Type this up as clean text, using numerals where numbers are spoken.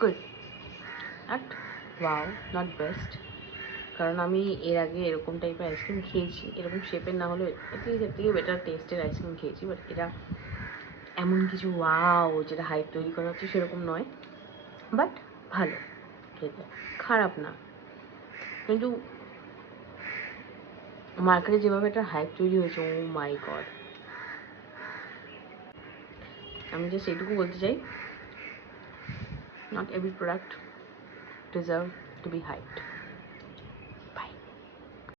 Good, but wow, not best. কারণ আমি এর আগে এরকম টাইপের আইসক্রিম খেয়েছি, এরকম শেপের না হলে এর থেকে বেটার টেস্টের আইসক্রিম খেয়েছি, বাট এটা এমন কিছু ওয়াও যেটা হাইপ তৈরি করা হচ্ছে সেরকম নয়, বাট ভালো খেতে, খারাপ না। কিন্তু মার্কেটে যেভাবে একটা হাইপ তৈরি হয়েছে, ও মাই গড, আমি জাস্ট এইটুকু বলতে চাই, not every product deserve to be hyped.